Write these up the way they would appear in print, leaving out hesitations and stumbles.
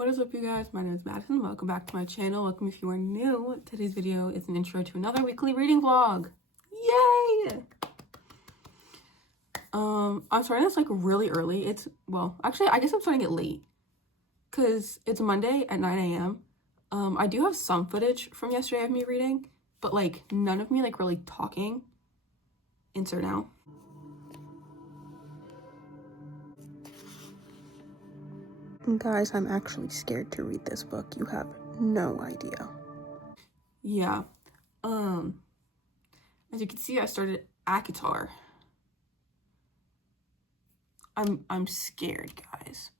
What is up, you guys? My name is Madison. Welcome back to my channel. Welcome if you are new. Today's video is an intro to another weekly reading vlog. Yay! I'm starting this like really early. Actually, I guess I'm starting it late because it's Monday at 9 a.m. I do have some footage from yesterday of me reading, but like none of me like really talking. Insert now. Guys, I'm actually scared to read this book. You have no idea. Yeah. As you can see, I started ACOTAR. I'm scared, guys.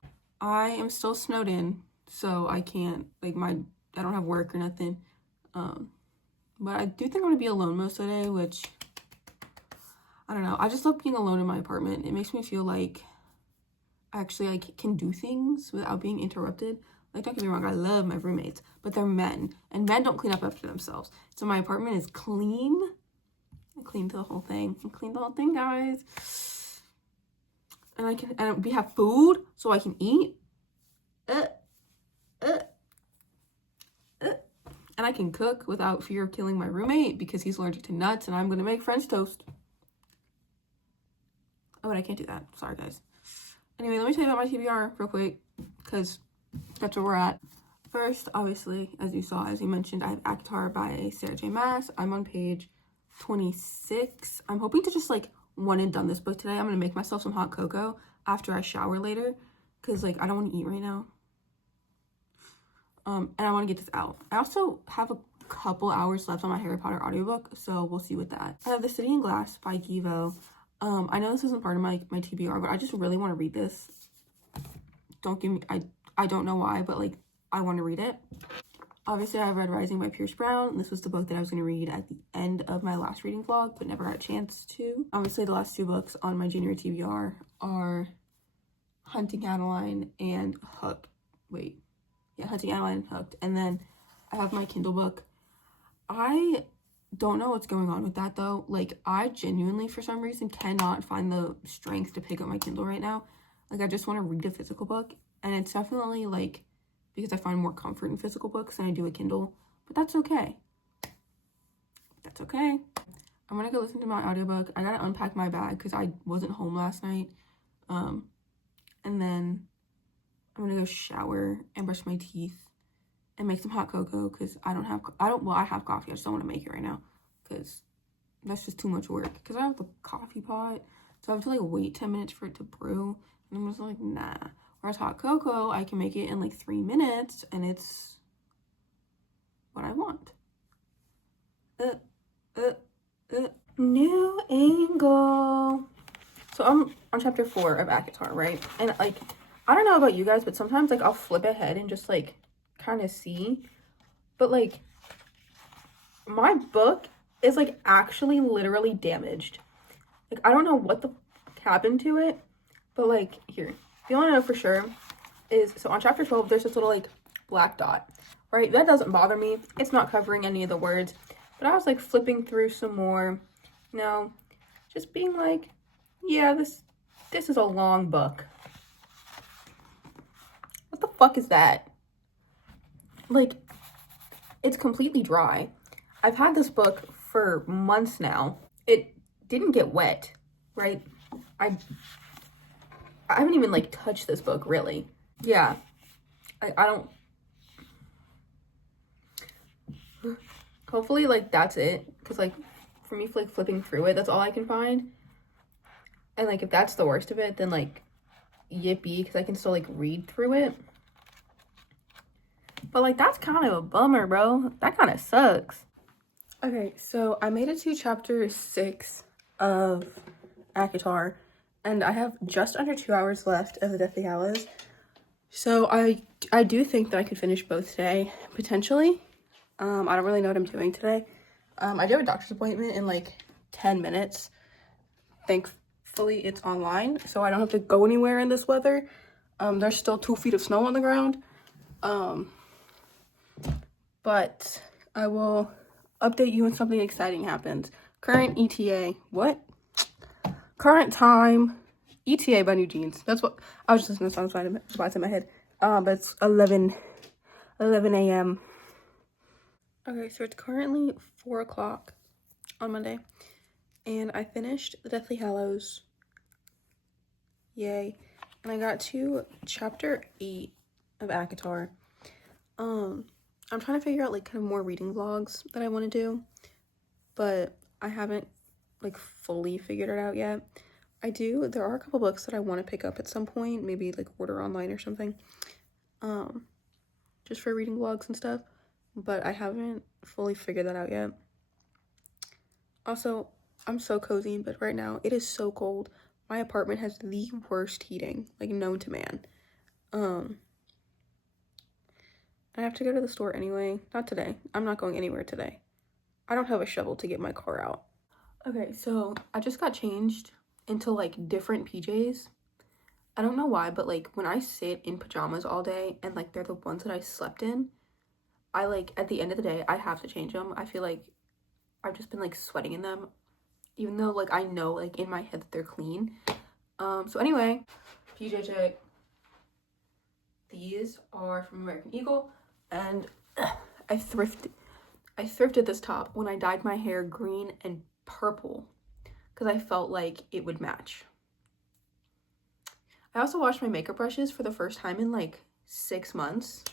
I am still snowed in, so I can't I don't have work or nothing. But I do think I'm gonna be alone most of the day, which I don't know. I just love being alone in my apartment. It makes me feel like I actually can do things without being interrupted. Like, don't get me wrong, I love my roommates, but they're men, and men don't clean up after themselves. So my apartment is clean. I cleaned the whole thing. I cleaned the whole thing, guys. And we have food, so I can eat. And I can cook without fear of killing my roommate because he's allergic to nuts, and I'm gonna make French toast. Oh, and I can't do that. Sorry, guys. Anyway, let me tell you about my TBR real quick, because that's where we're at. First, obviously, as you mentioned, I have ACOTAR by Sarah J. Maas. I'm on page 26. I'm hoping to just like one and done this book today. I'm gonna make myself some hot cocoa after I shower later, because like I don't want to eat right now. And I want to get this out. I also have a couple hours left on my Harry Potter audiobook, so we'll see with that. I have The City in Glass by Givo. I know this isn't part of my TBR, but I just really want to read this. I don't know why, but like I want to read it. Obviously, I have Red Rising by Pierce Brown. This was the book that I was going to read at the end of my last reading vlog, but never had a chance to. Obviously, the last two books on my junior TBR are Hunting Adeline and Hooked. Hunting Adeline and Hooked. And then I have my Kindle book. I don't know what's going on with that though. Like, I genuinely, for some reason, cannot find the strength to pick up my Kindle right now. Like, I just want to read a physical book, and it's definitely like because I find more comfort in physical books than I do a Kindle, but that's okay. That's okay. I'm gonna go listen to my audiobook. I gotta unpack my bag because I wasn't home last night. And then I'm gonna go shower and brush my teeth and make some hot cocoa because I have coffee. I just don't want to make it right now because that's just too much work. Because I have the coffee pot, so I have to like wait 10 minutes for it to brew, and I'm just like, nah. Whereas hot cocoa, I can make it in like 3 minutes, and it's what I want. New angle. So I'm on chapter 4 of ACOTAR, right? And like, I don't know about you guys, but sometimes like I'll flip ahead and just like kind of see, but like my book is like actually literally damaged. Like, I don't know what the happened to it, but like, here, the only know for sure is, so on chapter 12 there's this little like black dot, right? That doesn't bother me. It's not covering any of the words, but I was like flipping through some more, you know, just being like, yeah, this is a long book. What the fuck is that? Like, it's completely dry. I've had this book for months now. It didn't get wet, right? I haven't even like touched this book really. Yeah, I don't. Hopefully like that's it, because like for me, like flipping through it, that's all I can find. And like if that's the worst of it, then like yippee, because I can still like read through it. But like that's kind of a bummer, bro. That kind of sucks. Okay, so I made it to chapter 6 of ACOTAR, and I have just under 2 hours left of the Deathly Hallows. So I do think that I could finish both today, potentially. I don't really know what I'm doing today. I do have a doctor's appointment in like 10 minutes. Thankfully, it's online, so I don't have to go anywhere in this weather. There's still 2 feet of snow on the ground. But I will update you when something exciting happens. Current ETA. What? Current time. ETA by New Jeans. That's what I was just listening to. Something in my head. But it's 11 a.m. Okay, so it's currently 4 o'clock on Monday, and I finished The Deathly Hallows. Yay. And I got to chapter 8 of ACOTAR. I'm trying to figure out, like, kind of more reading vlogs that I want to do, but I haven't, like, fully figured it out yet. There are a couple books that I want to pick up at some point, maybe, like, order online or something, just for reading vlogs and stuff, but I haven't fully figured that out yet. Also, I'm so cozy in bed right now. It is so cold. My apartment has the worst heating, like, known to man. I have to go to the store anyway. Not today. I'm not going anywhere today. I don't have a shovel to get my car out. Okay, so I just got changed into, like, different PJs. I don't know why, but, like, when I sit in pajamas all day and, like, they're the ones that I slept in, I, like, at the end of the day, I have to change them. I feel like I've just been, like, sweating in them, even though, like, I know, like, in my head that they're clean. So anyway, PJ check. These are from American Eagle, and I thrifted this top when I dyed my hair green and purple because I felt like it would match. I also washed my makeup brushes for the first time in like 6 months.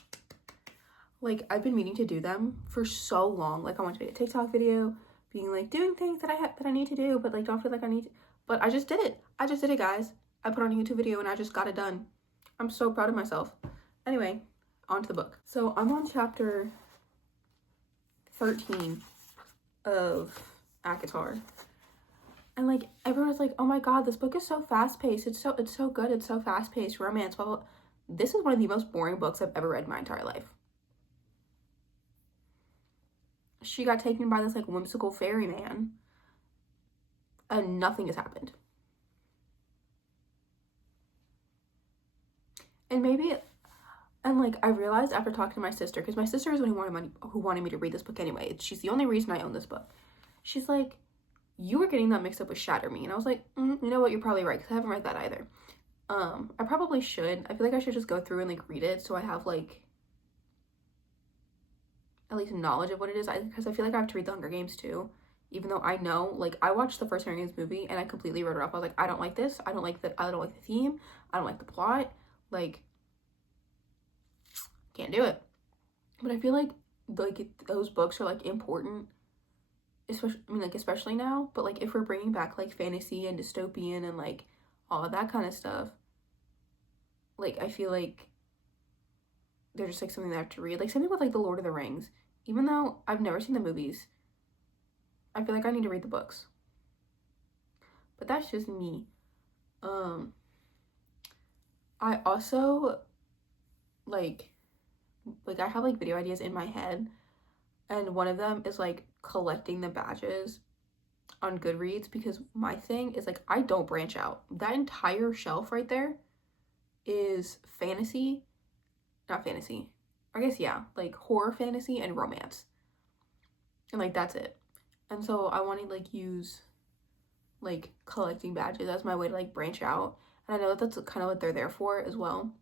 Like, I've been meaning to do them for so long. Like, I want to make a TikTok video being like doing things that I need to do, but like don't feel like I need to. But I just did it. Guys. I put on a YouTube video and I just got it done. I'm so proud of myself. Anyway, on to the book. So I'm on chapter 13 of ACOTAR. And like everyone's like, oh my god, this book is so fast-paced. It's so good. It's so fast-paced. Romance. Well, this is one of the most boring books I've ever read in my entire life. She got taken by this like whimsical fairy man, and nothing has happened. And like I realized after talking to my sister, because my sister is the one who wanted me to read this book anyway. She's the only reason I own this book. She's like, you were getting that mixed up with Shatter Me, and I was like, you know what? You're probably right, because I haven't read that either. I probably should. I feel like I should just go through and like read it so I have like at least knowledge of what it is. Because I feel like I have to read The Hunger Games too, even though I know, like, I watched the first Hunger Games movie and I completely wrote it off. I was like, I don't like this. I don't like the theme. I don't like the plot. Like, can't do it. But I feel like those books are like important, especially now. But like if we're bringing back like fantasy and dystopian and like all of that kind of stuff, like I feel like they're just like something that I have to read. Like something with like the Lord of the Rings. Even though I've never seen the movies, I feel like I need to read the books. But that's just me. I also like I have like video ideas in my head, and one of them is like collecting the badges on Goodreads, because my thing is like I don't branch out. That entire shelf right there is fantasy, not fantasy, I guess, yeah, like horror, fantasy, and romance, and like that's it. And so I want to like use like collecting badges as my way to like branch out, and I know that that's kind of what they're there for as well.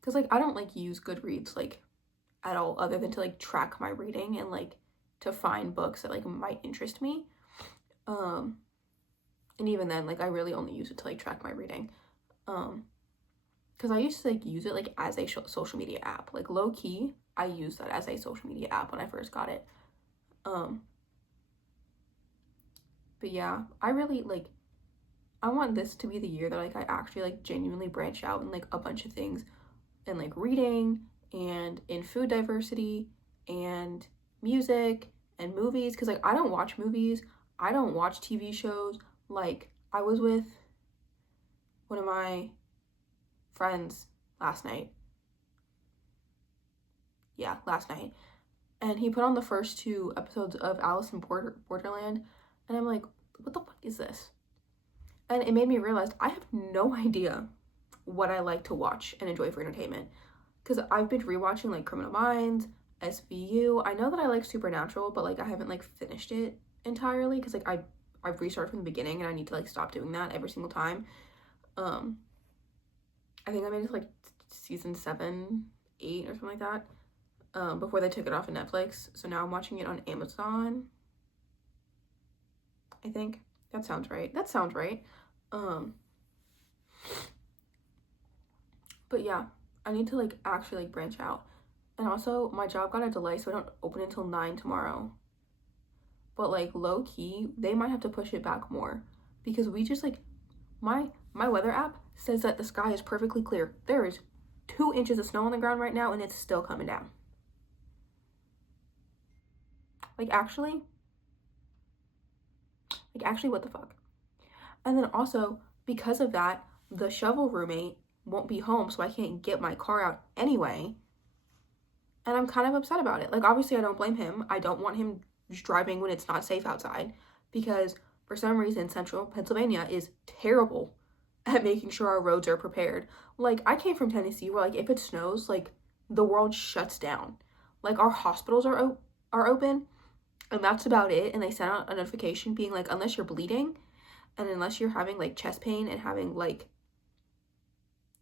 Because like I don't like use Goodreads like at all, other than to like track my reading and like to find books that like might interest me. And even then, like I really only use it to like track my reading. Because I used to like use it like as a social media app, like low key. I used that as a social media app when I first got it. But yeah, I really like. I want this to be the year that like I actually like genuinely branch out in like a bunch of things, and like reading and in food diversity and music and movies, because like I don't watch movies, I don't watch TV shows. Like I was with one of my friends last night, and he put on the first 2 episodes of Alice in Borderland, and I'm like, what the fuck is this? And it made me realize I have no idea what I like to watch and enjoy for entertainment, because I've been rewatching like Criminal Minds, SVU. I know that I like Supernatural, but like I haven't like finished it entirely, because like I've restarted from the beginning and I need to like stop doing that every single time. I think I made it to like season 7, 8 or something like that, before they took it off of Netflix. So now I'm watching it on Amazon, I think. That sounds right. But yeah, I need to like actually like branch out. And also my job got a delay, so I don't open until 9 tomorrow. But like low key, they might have to push it back more, because we just like, my weather app says that the sky is perfectly clear. There is 2 inches of snow on the ground right now and it's still coming down. Like actually, what the fuck? And then also, because of that, the shovel roommate won't be home, so I can't get my car out anyway. And I'm kind of upset about it. Like, obviously, I don't blame him. I don't want him driving when it's not safe outside, because for some reason, central Pennsylvania is terrible at making sure our roads are prepared. Like, I came from Tennessee, where, like, if it snows, like, the world shuts down. Like, our hospitals are open, and that's about it. And they sent out a notification being like, unless you're bleeding, and unless you're having like chest pain and having like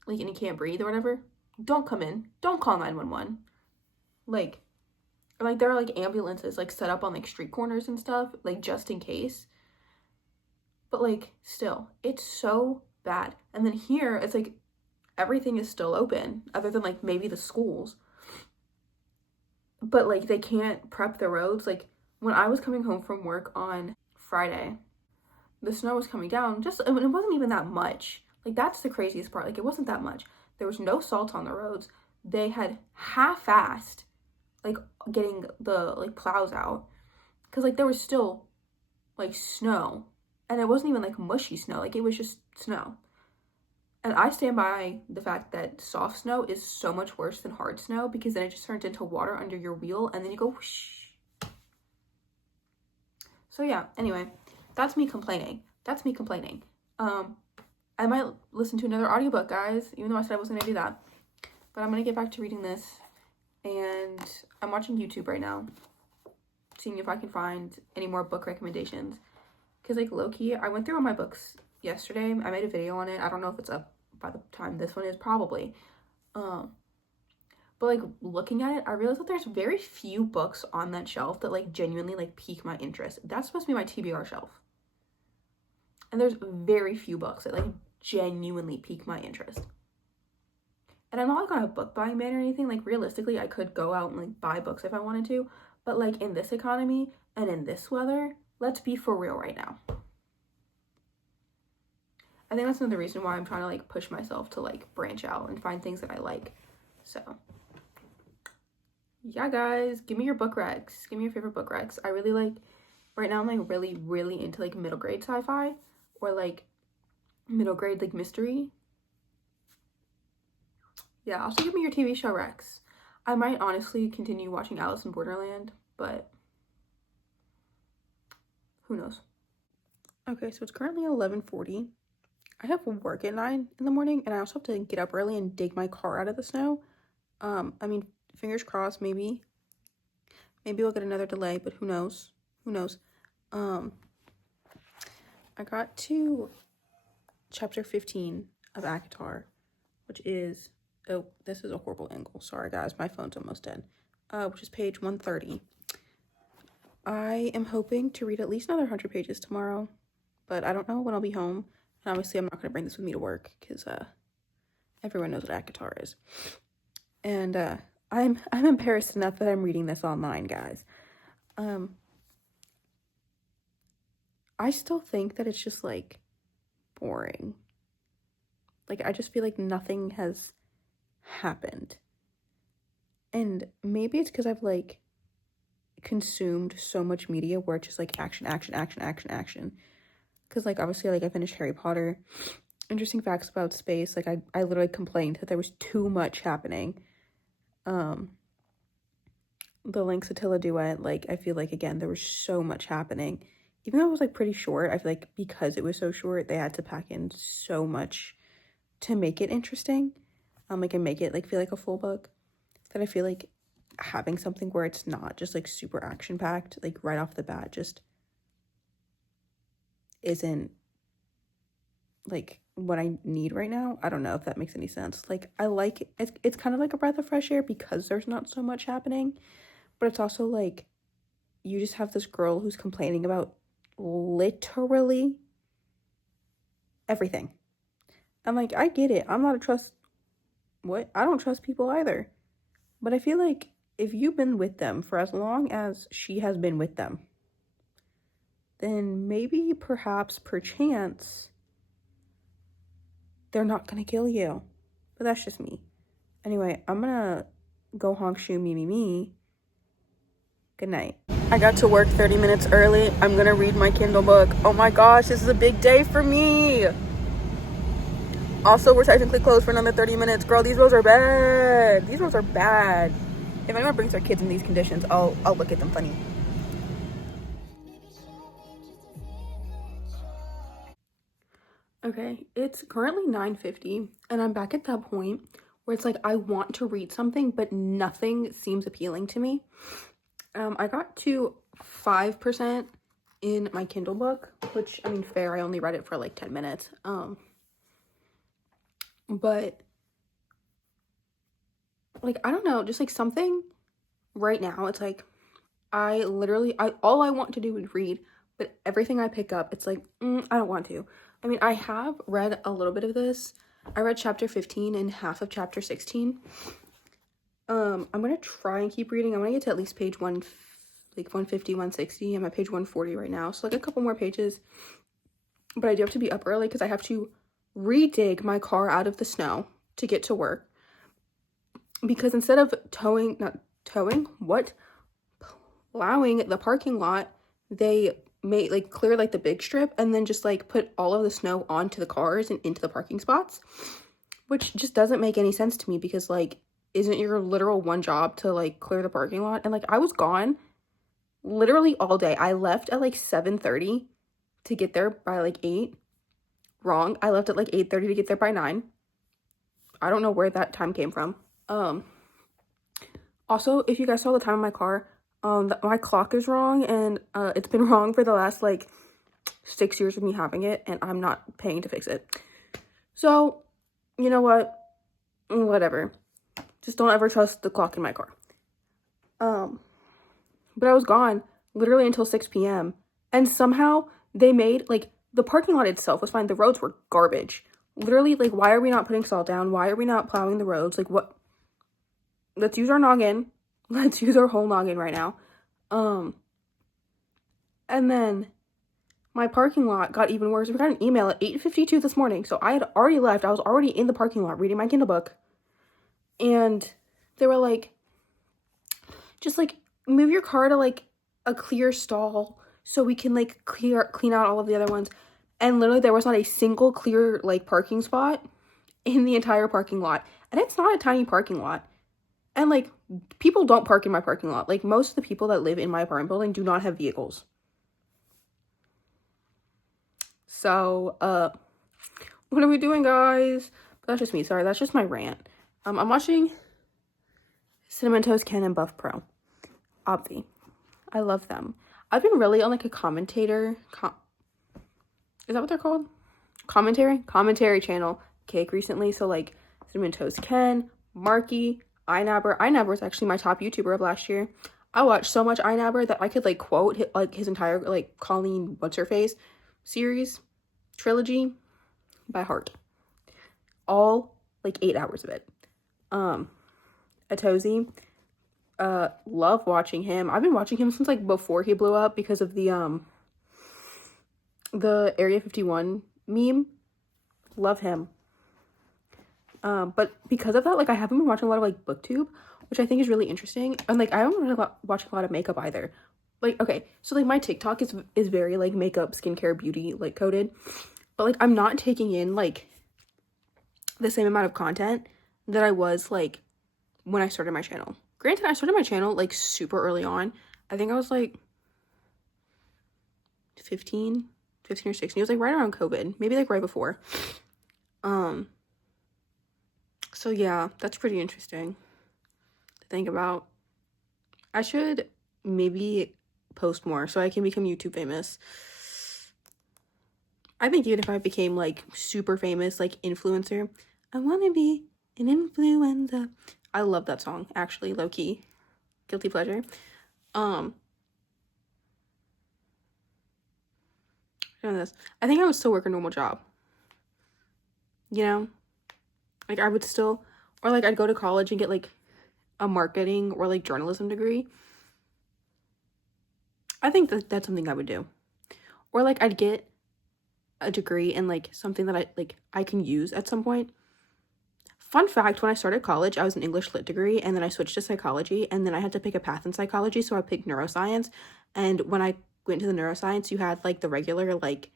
and you can't breathe or whatever, don't come in. Don't call 911. Like there are like ambulances like set up on like street corners and stuff, like just in case. But like still, it's so bad. And then here it's like everything is still open other than like maybe the schools. But like they can't prep the roads. Like when I was coming home from work on Friday, the snow was coming down, just, it wasn't even that much. Like, that's the craziest part. Like, it wasn't that much. There was no salt on the roads. They had half-assed, like, getting the, like, plows out. Because, like, there was still, like, snow. And it wasn't even, like, mushy snow. Like, it was just snow. And I stand by the fact that soft snow is so much worse than hard snow, because then it just turns into water under your wheel, and then you go whoosh. So, yeah, anyway. That's me complaining. I might listen to another audiobook, guys, even though I said I wasn't gonna do that. But I'm gonna get back to reading this. And I'm watching YouTube right now, seeing if I can find any more book recommendations. Because, like, low-key, I went through all my books yesterday. I made a video on it. I don't know if it's up by the time this one is, probably. But, like, looking at it, I realized that there's very few books on that shelf that, like, genuinely, like, pique my interest. That's supposed to be my TBR shelf. And there's very few books that, like, genuinely pique my interest. And I'm not, like, on a book buying ban or anything. Like, realistically, I could go out and, like, buy books if I wanted to. But, like, in this economy and in this weather, let's be for real right now. I think that's another reason why I'm trying to, like, push myself to, like, branch out and find things that I like. So, yeah, guys, give me your book recs. Give me your favorite book recs. I really like, right now I'm, like, really, really into, like, middle grade sci-fi, or, like, middle grade, like, mystery. Yeah, also give me your TV show recs. I might honestly continue watching Alice in Borderland, but who knows. Okay, so it's currently 11:40. I have work at 9 in the morning, and I also have to get up early and dig my car out of the snow. I mean, fingers crossed, maybe we'll get another delay, but who knows? I got to chapter 15 of ACOTAR, which is, oh, this is a horrible angle. Sorry, guys, my phone's almost dead. Which is page 130. I am hoping to read at least another 100 pages tomorrow, but I don't know when I'll be home. And obviously, I'm not going to bring this with me to work, because everyone knows what ACOTAR is. And I'm embarrassed enough that I'm reading this online, guys. I still think that it's just, like, boring. Like, I just feel like nothing has happened. And maybe it's because I've, like, consumed so much media where it's just, like, action. Because, like, obviously, like, I finished Harry Potter. Interesting facts about space. Like, I literally complained that there was too much happening. The Lynx Attila duet, like, I feel like, again, there was so much happening. Even though it was, like, pretty short, I feel like because it was so short, they had to pack in so much to make it interesting, like, and make it, like, feel like a full book, that I feel like having something where it's not just, like, super action-packed, like, right off the bat, just isn't, like, what I need right now. I don't know if that makes any sense. Like, I like it's kind of like a breath of fresh air because there's not so much happening, but it's also like you just have this girl who's complaining about literally everything. I'm like, I get it. I'm not a trust what? I don't trust people either. But I feel like if you've been with them for as long as she has been with them, then maybe, perhaps, perchance, they're not gonna kill you. But that's just me. Anyway, I'm gonna go honk shoe me. Good night. I got to work 30 minutes early. I'm gonna read my Kindle book. Oh my gosh, this is a big day for me. Also, we're technically closed for another 30 minutes. Girl, these roads are bad. These roads are bad. If anyone brings their kids in these conditions, I'll look at them funny. Okay, it's currently 9:50, and I'm back at that point where it's like I want to read something, but nothing seems appealing to me. I got to 5% in my Kindle book, which, I mean, fair, I only read it for like 10 minutes. But like, I don't know, just like something right now, it's like I all I want to do is read, but everything I pick up, it's like, I don't want to. I mean, I have read a little bit of this. I read chapter 15 and half of chapter 16. I'm gonna try and keep reading. I'm gonna get to at least page 150, 160. I'm at page 140 right now, so like a couple more pages. But I do have to be up early because I have to re-dig my car out of the snow to get to work. Because instead of plowing the parking lot, they made like clear like the big strip and then just like put all of the snow onto the cars and into the parking spots, which just doesn't make any sense to me because like, isn't your literal one job to like clear the parking lot? And like, I was gone literally all day. I left at like 7:30 to get there by like 8. Wrong. I left at like 8:30 to get there by 9. I don't know where that time came from. Also, if you guys saw the time on my car, my clock is wrong, and it's been wrong for the last like 6 years of me having it, and I'm not paying to fix it. So, you know what? Whatever. Just don't ever trust the clock in my car. But I was gone literally until 6 p.m. And somehow they made, like, the parking lot itself was fine. The roads were garbage. Literally, like, why are we not putting salt down? Why are we not plowing the roads? Like, what? Let's use our noggin. Let's use our whole noggin right now. And then my parking lot got even worse. We got an email at 8:52 this morning. So I had already left. I was already in the parking lot reading my Kindle book. And they were like, just like move your car to like a clear stall so we can like clean out all of the other ones. And literally there was not a single clear like parking spot in the entire parking lot. And it's not a tiny parking lot. And like, people don't park in my parking lot. Like, most of the people that live in my apartment building do not have vehicles. So, what are we doing, guys? That's just me. Sorry, that's just my rant. I'm watching Cinnamon Toast Ken and Buff Pro. Obvi. I love them. I've been really on like a commentator. Is that what they're called? Commentary channel kick recently. So like Cinnamon Toast Ken, Marky, iNabber. iNabber was actually my top YouTuber of last year. I watched so much iNabber that I could like quote his entire like Colleen What's-Her-Face series trilogy by heart. All like 8 hours of it. Atozy. Love watching him. I've been watching him since like before he blew up because of the Area 51 meme. Love him. But because of that, like, I haven't been watching a lot of like booktube, which I think is really interesting. And like, I don't really watch a lot of makeup either. Like, okay, so like my TikTok is very like makeup, skincare, beauty like coded, but like I'm not taking in like the same amount of content that I was like when I started my channel. Granted, I started my channel like super early on. I think I was like 15 or 16. It was like right around COVID, maybe like right before. So yeah, that's pretty interesting to think about. I should maybe post more so I can become YouTube famous. I think even if I became like super famous, like influencer, I want to be an influencer. I love that song, actually, low key, guilty pleasure. This, I think I would still work a normal job. You know, like I would still, or like I'd go to college and get like a marketing or like journalism degree. I think that that's something I would do. Or like I'd get a degree in like something that I can use at some point. Fun fact, when I started college, I was an English lit degree and then I switched to psychology and then I had to pick a path in psychology, so I picked neuroscience. And when I went to the neuroscience, you had like the regular like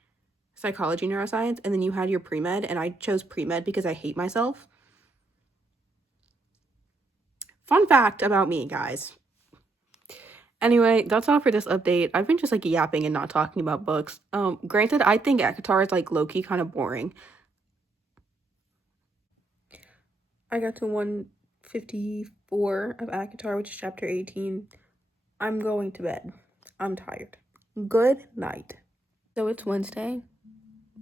psychology neuroscience and then you had your pre-med, and I chose pre-med because I hate myself. Fun fact about me, guys. Anyway, that's all for this update. I've been just like yapping and not talking about books. Granted, I think ACOTAR is like low-key kind of boring. I got to 154 of ACOTAR, which is chapter 18. I'm going to bed. I'm tired. Good night. So it's Wednesday,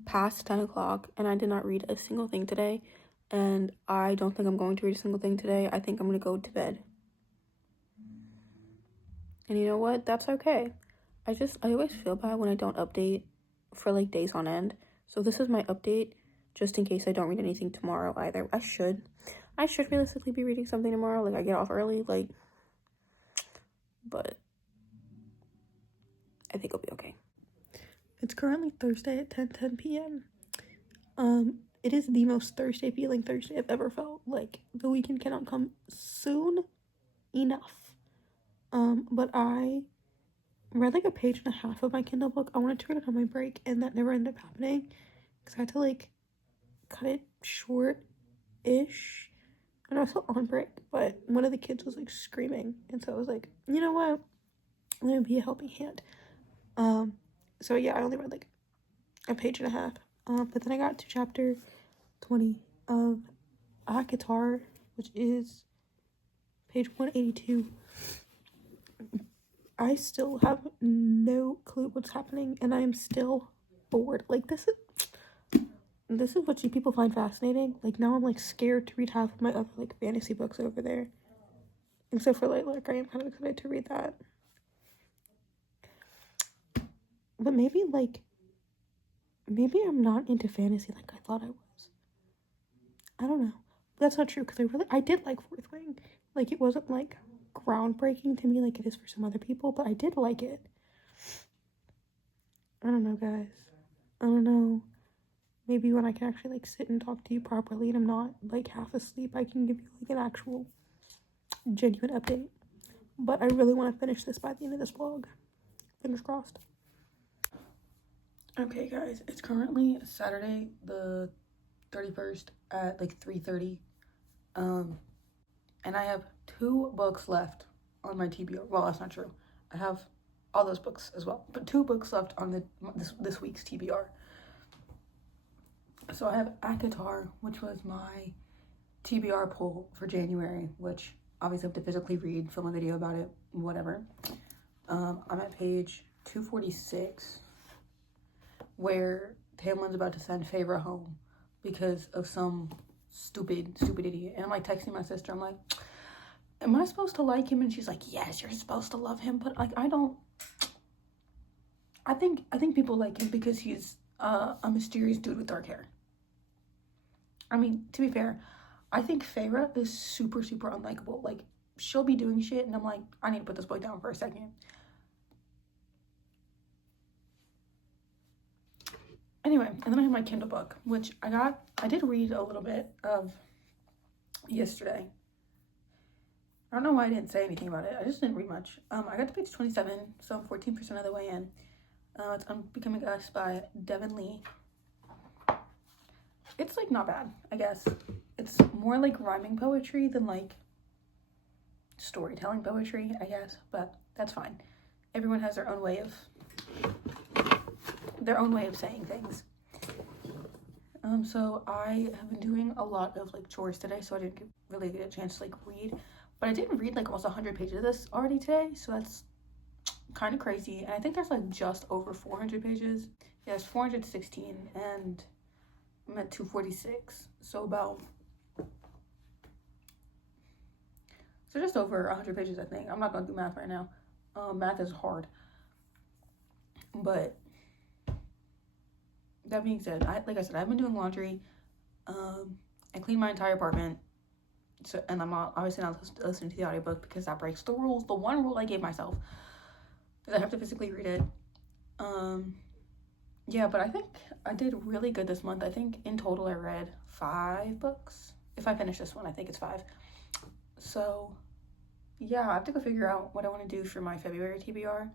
past 10 o'clock, and I did not read a single thing today. And I don't think I'm going to read a single thing today. I think I'm going to go to bed. And you know what? That's okay. I always feel bad when I don't update for like days on end. So this is my update, just in case I don't read anything tomorrow either. I should realistically be reading something tomorrow. Like I get off early, like, but I think I'll be okay. It's currently Thursday at 10 p.m. It is the most Thursday feeling Thursday I've ever felt. Like the weekend cannot come soon enough. But I read like a page and a half of my Kindle book. I wanted to read it on my break, and that never ended up happening because I had to like cut it short-ish. And I was still on break, but one of the kids was like screaming, and so I was like, you know what? I'm gonna be a helping hand. So yeah, I only read like a page and a half. But then I got to chapter 20 of ACOTAR, which is page 182. I still have no clue what's happening, and I am still bored. Like this is what you people find fascinating. Like now I'm like scared to read half of my other like fantasy books over there. Except for like I am kind of excited to read that. But maybe I'm not into fantasy like I thought I was. I don't know. That's not true because I did like Fourth Wing. Like it wasn't like groundbreaking to me like it is for some other people, but I did like it. I don't know, guys. I don't know. Maybe when I can actually like sit and talk to you properly and I'm not like half asleep, I can give you like an actual genuine update. But I really want to finish this by the end of this vlog. Fingers crossed. Okay, guys, it's currently Saturday the 31st at like 3:30. And I have 2 books left on my TBR. Well, that's not true. I have all those books as well, but 2 books left on this week's TBR. So I have ACOTAR, which was my TBR poll for January, which obviously I have to physically read, film a video about it, whatever. I'm at page 246, where Tamlin's about to send Favor home because of some stupid idiot. And I'm like texting my sister, I'm like, am I supposed to like him? And she's like, yes, you're supposed to love him. But like, I think people like him because he's a mysterious dude with dark hair. I mean, to be fair, I think Feyre is super unlikable. Like, she'll be doing shit and I'm like, I need to put this boy down for a second. Anyway, and then I have my Kindle book, which I did read a little bit of yesterday. I don't know why I didn't say anything about it. I just didn't read much. I got to page 27, so I'm 14% of the way in. It's Unbecoming Us by Devin Lee. It's like not bad, I guess. It's more like rhyming poetry than like storytelling poetry, I guess, but that's fine. Everyone has their own way of saying things. So I have been doing a lot of like chores today, so I didn't really get a chance to like read, but I did read like almost 100 pages of this already today, so that's kind of crazy. And I think there's like just over 400 pages. Yeah, it's 416 and I'm at 246. So just over 100 pages, I think. I'm not going to do math right now. Math is hard. But that being said, like I said, I've been doing laundry. I cleaned my entire apartment. So, and I'm obviously not listening to the audiobook because that breaks the rules. The one rule I gave myself is I have to physically read it. Yeah, but I think I did really good this month. I think in total I read 5 books. If I finish this one, I think it's 5. So yeah, I have to go figure out what I want to do for my February TBR.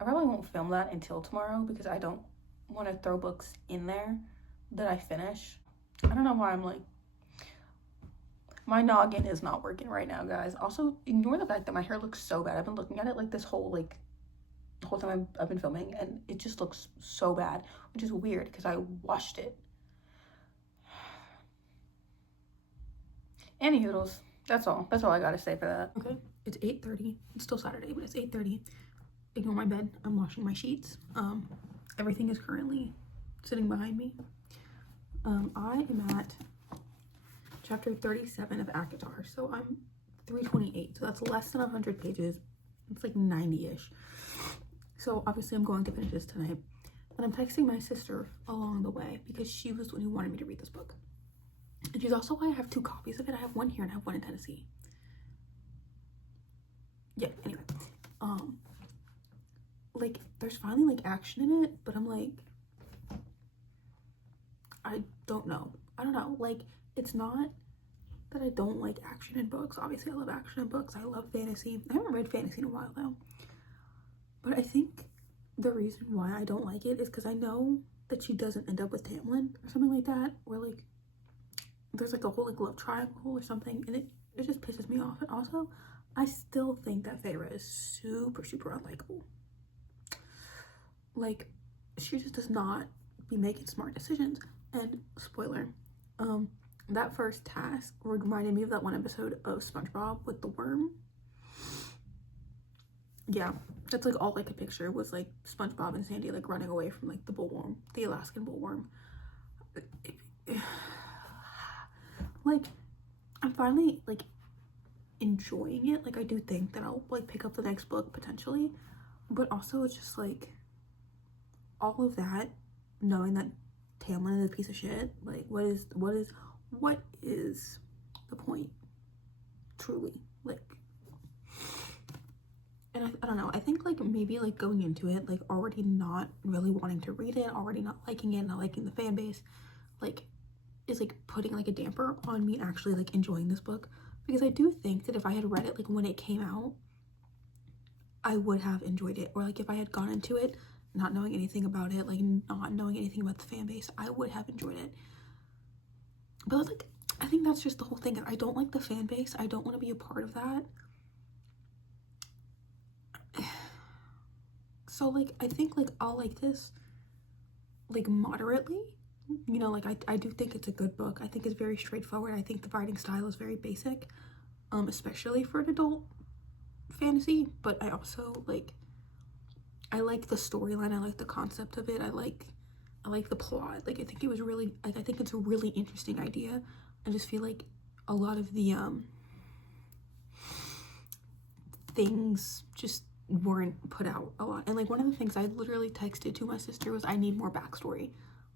I probably won't film that until tomorrow because I don't want to throw books in there that I finish. I don't know why I'm like, my noggin is not working right now, guys. Also, ignore the fact that my hair looks so bad. I've been looking at it like this whole time I've been filming, and it just looks so bad, which is weird because I washed it. Anywhoodles, that's all I gotta say for that. Okay, it's 8:30. It's still Saturday, but it's 8:30. Ignore my bed. I'm washing my sheets. Everything is currently sitting behind me. I am at chapter 37 of ACOTAR, so I'm 328, so that's less than 100 pages. It's like 90-ish. So obviously I'm going to finish this tonight, and I'm texting my sister along the way because she was the one who wanted me to read this book, and she's also why I have 2 copies of it. I have one here and I have one in Tennessee. Yeah, anyway, like there's finally like action in it, but I'm like, I don't know, like it's not that I don't like action in books. Obviously I love action in books. I love fantasy. I haven't read fantasy in a while though, but I think the reason why I don't like it is because I know that she doesn't end up with Tamlin or something like that, or like there's like a whole like love triangle or something, and it just pisses me off. And also I still think that Feyre is super unlikable. Like she just does not be making smart decisions. And spoiler, that first task reminded me of that one episode of SpongeBob with the worm. Yeah, that's like all I could picture was like SpongeBob and Sandy like running away from like the bullworm, the Alaskan bullworm. Like I'm finally like enjoying it. Like I do think that I'll like pick up the next book potentially, but also it's just like all of that, knowing that Tamlin is a piece of shit. Like what is the point, truly? Like, and I don't know, I think like maybe like going into it like already not really wanting to read it, already not liking it, not liking the fan base, like is like putting like a damper on me actually like enjoying this book, because I do think that if I had read it like when it came out, I would have enjoyed it. Or like if I had gone into it not knowing anything about it, like not knowing anything about the fan base, I would have enjoyed it. But like I think that's just the whole thing. I don't like the fan base. I don't want to be a part of that. So like I think like I'll like this like moderately, you know, like I do think it's a good book. I think it's very straightforward. I think the writing style is very basic, especially for an adult fantasy. But I also like the storyline. I like the concept of it. I like the plot. Like I think it was really like I think it's a really interesting idea. I just feel like a lot of the things just weren't put out a lot. And like one of the things I literally texted to my sister was I need more backstory.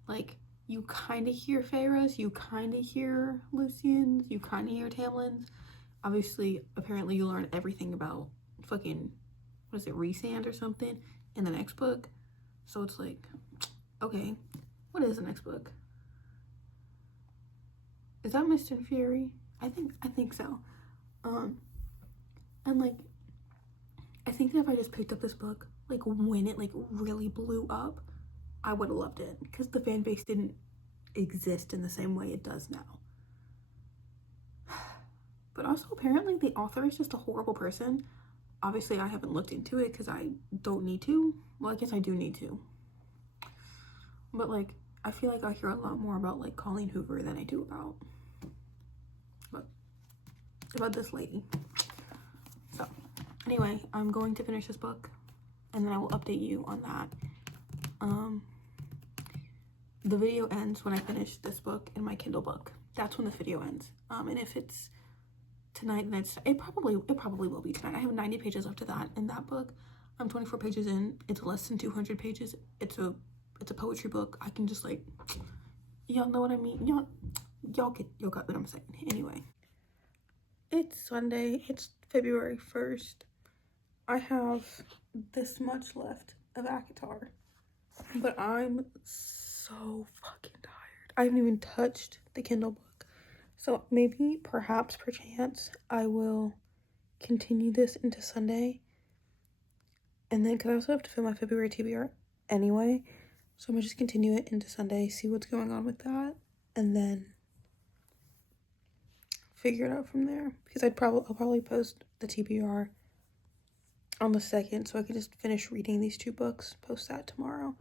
Like you kind of hear Feyre's, you kind of hear Lucien's, you kind of hear Tamlin's. Obviously, apparently you learn everything about fucking, what is it, Rhysand or something in the next book. So it's like, okay, what is the next book? Is that Mist and Fury? I think so. And like I think that if I just picked up this book like when it like really blew up, I would have loved it, because the fan base didn't exist in the same way it does now. But also apparently the author is just a horrible person. Obviously I haven't looked into it because I don't need to. Well, I guess I do need to. But like I feel like I hear a lot more about like Colleen Hoover than I do about this lady. So anyway, I'm going to finish this book. and then I will update you on that. The video ends when I finish this book in my Kindle book. That's when this video ends. And if it's tonight, then it probably will be tonight. I have 90 pages left of that in that book. I'm 24 pages in. It's less than 200 pages. It's a poetry book. I can just like, y'all know what I mean. Y'all get what I'm saying. Anyway, it's Sunday. It's February 1st. I have this much left of ACOTAR, but I'm so fucking tired. I haven't even touched the Kindle book. So maybe, perhaps, perchance, I will continue this into Sunday. And then, because I also have to film my February TBR anyway, so I'm going to just continue it into Sunday, see what's going on with that, and then figure it out from there. Because I'll probably post the TBR on the 2nd, so I can just finish reading these 2 books, post that tomorrow.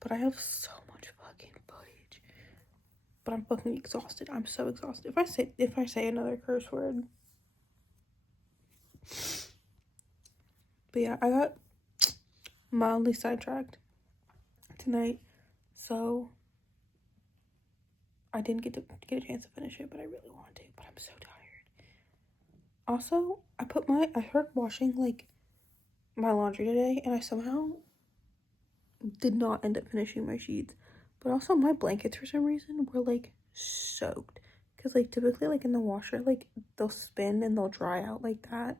But I have so much fucking footage. But I'm fucking exhausted. I'm so exhausted. If I say another curse word. But yeah, I got mildly sidetracked tonight, so I didn't get a chance to finish it, but I really want to. But I'm so tired. Also, I started washing like my laundry today, and I somehow did not end up finishing my sheets. But also my blankets for some reason were like soaked, because like typically like in the washer, like they'll spin and they'll dry out like that.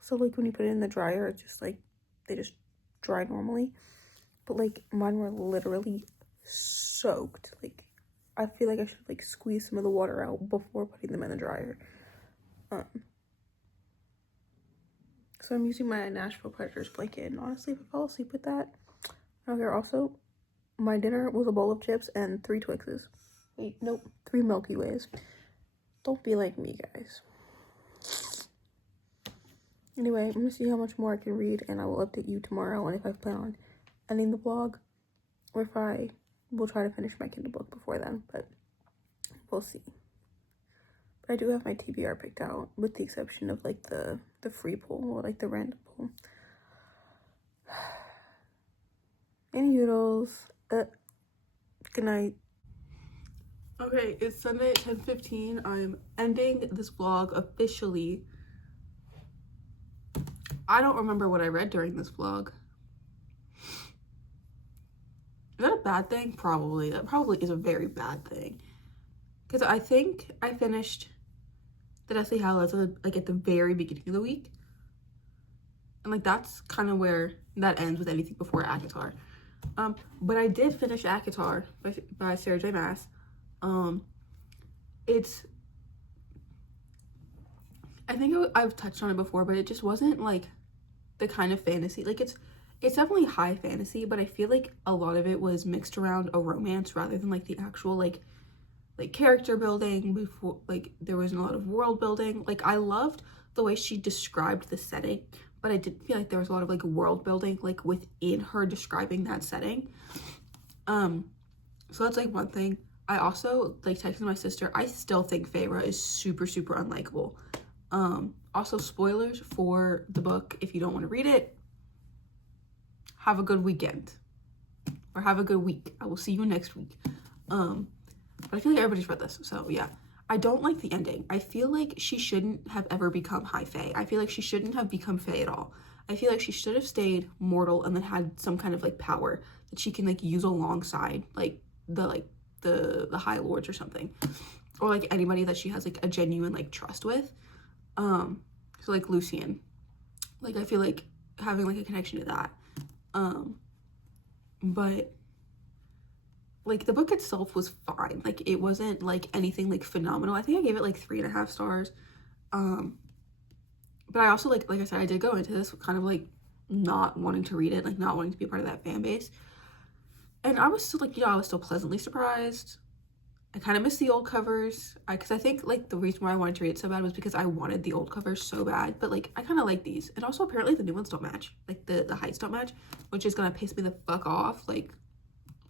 So like when you put it in the dryer, it's just like they just dry normally. But like mine were literally soaked. Like I feel like I should like squeeze some of the water out before putting them in the dryer. So I'm using my Nashville Predators blanket, and honestly, if I fall asleep with that, I don't care. Also, my dinner was a bowl of chips and 3 Twixes. Wait, nope, 3 Milky Ways. Don't be like me, guys. Anyway, I'm gonna see how much more I can read, and I will update you tomorrow, and if I plan on ending the vlog, or if I will try to finish my Kindle book before then, but we'll see. But I do have my TBR picked out, with the exception of like the free poll, or like the random poll. Any noodles. Good night. Okay, it's Sunday at 10:15. I'm ending this vlog officially. I don't remember what I read during this vlog. Is that a bad thing? Probably. That probably is a very bad thing. Because I think I finished the Deathly Hallows like at the very beginning of the week. And like that's kind of where that ends with anything before ACOTAR. But I did finish ACOTAR by Sarah J. Maas. I think I've touched on it before, but it just wasn't like the kind of fantasy. Like it's definitely high fantasy, but I feel like a lot of it was mixed around a romance rather than like the actual like character building. Before, like there wasn't a lot of world building. Like I loved the way she described the setting, but I did feel like there was a lot of like world building like within her describing that setting. So that's like one thing. I also like texted my sister. I still think Feyre is super unlikable. Also spoilers for the book. If you don't want to read it, have a good weekend or have a good week. I will see you next week. But I feel like everybody's read this, so yeah. I don't like the ending. I feel like she shouldn't have ever become High Fae. I feel like she shouldn't have become Fae at all. I feel like she should have stayed mortal and then had some kind of like power that she can like use alongside like the High Lords or something, or like anybody that she has like a genuine like trust with. So like Lucian, like I feel like having like a connection to that. But like the book itself was fine. Like it wasn't like anything like phenomenal. I think I gave it like 3.5 stars. But I also like I said, I did go into this kind of like not wanting to read it, like not wanting to be a part of that fan base. And I was still like, I was still pleasantly surprised. I kind of miss the old covers, because I think like the reason why I wanted to read it so bad was because I wanted the old covers so bad, but like I kind of like these. And also apparently the new ones don't match, like the heights don't match, which is gonna piss me the fuck off. Like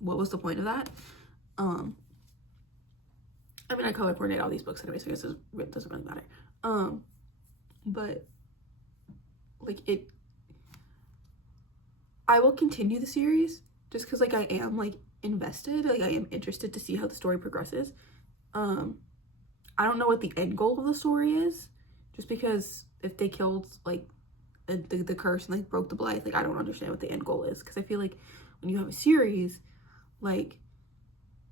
what was the point of that? I mean, I color coordinate all these books anyway, so I guess it doesn't really matter. But like I will continue the series just because like I am like invested, like I am interested to see how the story progresses. I don't know what the end goal of the story is, just because if they killed like the curse and like broke the blight, like I don't understand what the end goal is, because I feel like when you have a series, like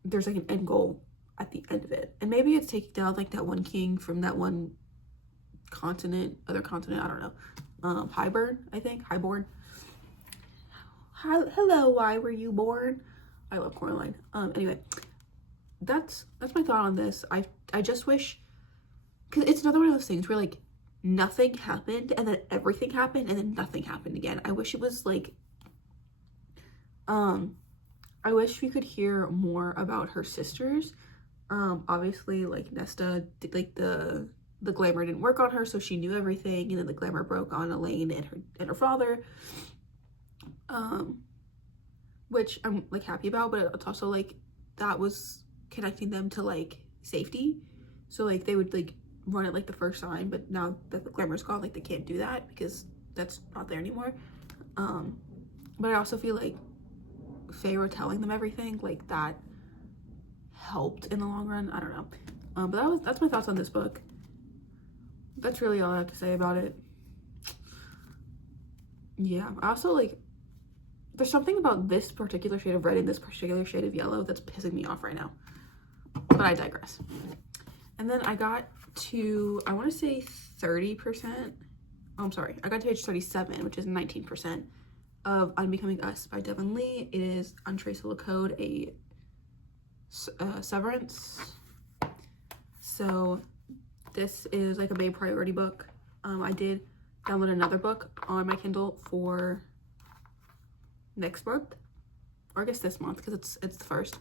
there's like an end goal at the end of it, and maybe it's taking down like that one king from that one continent, other continent, I don't know, Highborn, I think, Highborn. Hello, why were you born? I love Coraline. Anyway, that's my thought on this. I just wish, because it's another one of those things where like nothing happened and then everything happened and then nothing happened again. I wish it was like, I wish we could hear more about her sisters. Obviously like Nesta, like the glamour didn't work on her, so she knew everything, and then the glamour broke on Elaine and her father. Which I'm like happy about, but it's also like that was connecting them to like safety. So like they would like run it like the first sign, but now that the glamour's gone, like they can't do that because that's not there anymore. But I also feel like Feyre telling them everything, like that helped in the long run. I don't know. But that's my thoughts on this book. That's really all I have to say about it. Yeah, I also like, there's something about this particular shade of red and this particular shade of yellow that's pissing me off right now. But I digress. And then I got to, I want to say 30%. Oh, I'm sorry. I got to page 37, which is 19% of Unbecoming Us by Devon Lee. It is Untraceable Code, a severance. So this is like a main priority book. I did download another book on my Kindle for next month, or I guess this month because it's the first.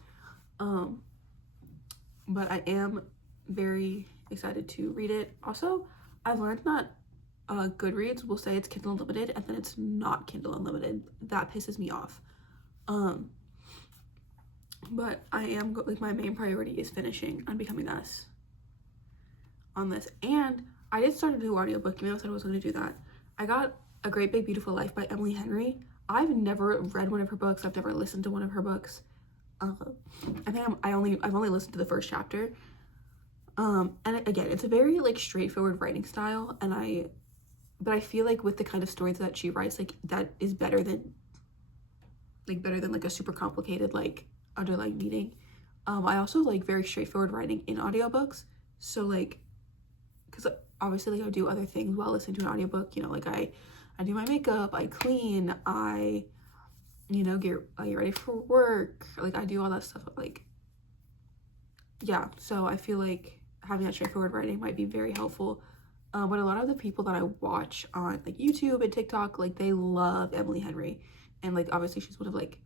But I am very excited to read it. Also, I've learned that Goodreads will say it's Kindle Unlimited and then it's not Kindle Unlimited. That pisses me off. But I am like, my main priority is finishing Unbecoming Us on this. And I did start a new audiobook. You know, I said I was going to do that. I got A Great Big Beautiful Life by Emily Henry. I've never read one of her books. I've never listened to one of her books. I think I've only listened to the first chapter. And again, it's a very like straightforward writing style, but I feel like with the kind of stories that she writes, like that is better than like a super complicated like underlying meaning. I also like very straightforward writing in audiobooks. So like, because obviously like I do other things while listening to an audiobook, you know, like I do my makeup, I clean, I, you know, get ready for work, like I do all that stuff, like, yeah. So I feel like having that straightforward writing might be very helpful. But a lot of the people that I watch on like YouTube and TikTok, like they love Emily Henry, and like obviously she's one of like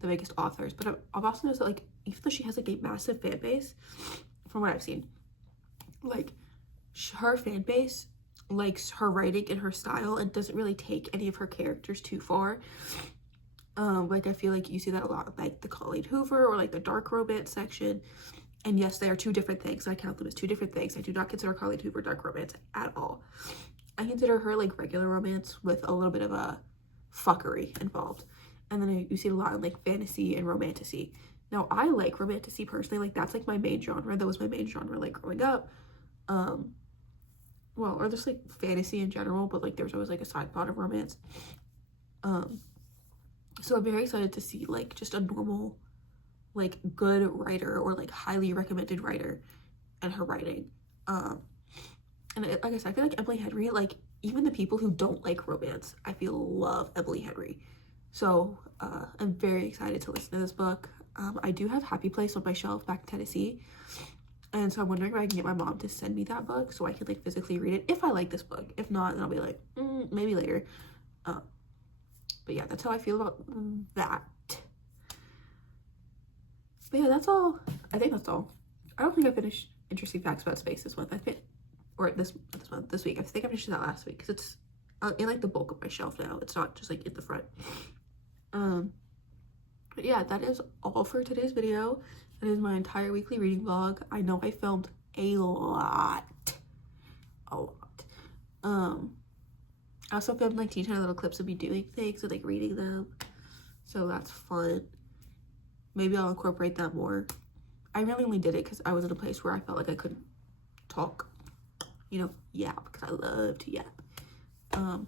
the biggest authors, but I've also noticed that like even though she has like a massive fan base, from what I've seen, like her fan base likes her writing and her style and doesn't really take any of her characters too far. Like I feel like you see that a lot with like the Colleen Hoover or like the dark romance section. And yes, they are two different things. I count them as two different things. I do not consider Colleen Hoover dark romance at all. I consider her like regular romance with a little bit of a fuckery involved. And then you see it a lot in like fantasy and romantasy. Now I like romantasy personally. Like that's like my main genre. That was my main genre like growing up. Well, or just like fantasy in general, but like there's always like a side plot of romance. So I'm very excited to see like just a normal, like good writer or like highly recommended writer and her writing. And like I said, I feel like Emily Henry, like even the people who don't like romance, I feel love Emily Henry. So I'm very excited to listen to this book. I do have Happy Place on my shelf back in Tennessee. And so I'm wondering if I can get my mom to send me that book so I can like physically read it if I like this book. If not, then I'll be like, maybe later. But yeah, that's how I feel about that. But yeah, that's all. I think that's all. I don't think I finished Interesting Facts About Space this month. This week. I think I finished that last week because it's in like the bulk of my shelf now. It's not just like in the front. But yeah, that is all for today's video. That is my entire weekly reading vlog. I know I filmed a lot. I also filmed like teeny tiny little clips of me doing things and like reading them, so that's fun. Maybe I'll incorporate that more. I really only did it because I was in a place where I felt like I couldn't talk, you know, yap, because I love to yap. But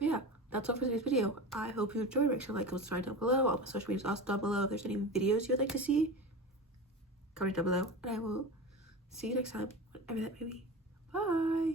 yeah, that's all for today's video. I hope you enjoyed. Make sure to like and subscribe down below. All my social media is also down below. If there's any videos you'd like to see, comment down below, and I will see you next time, whatever that may be. Bye.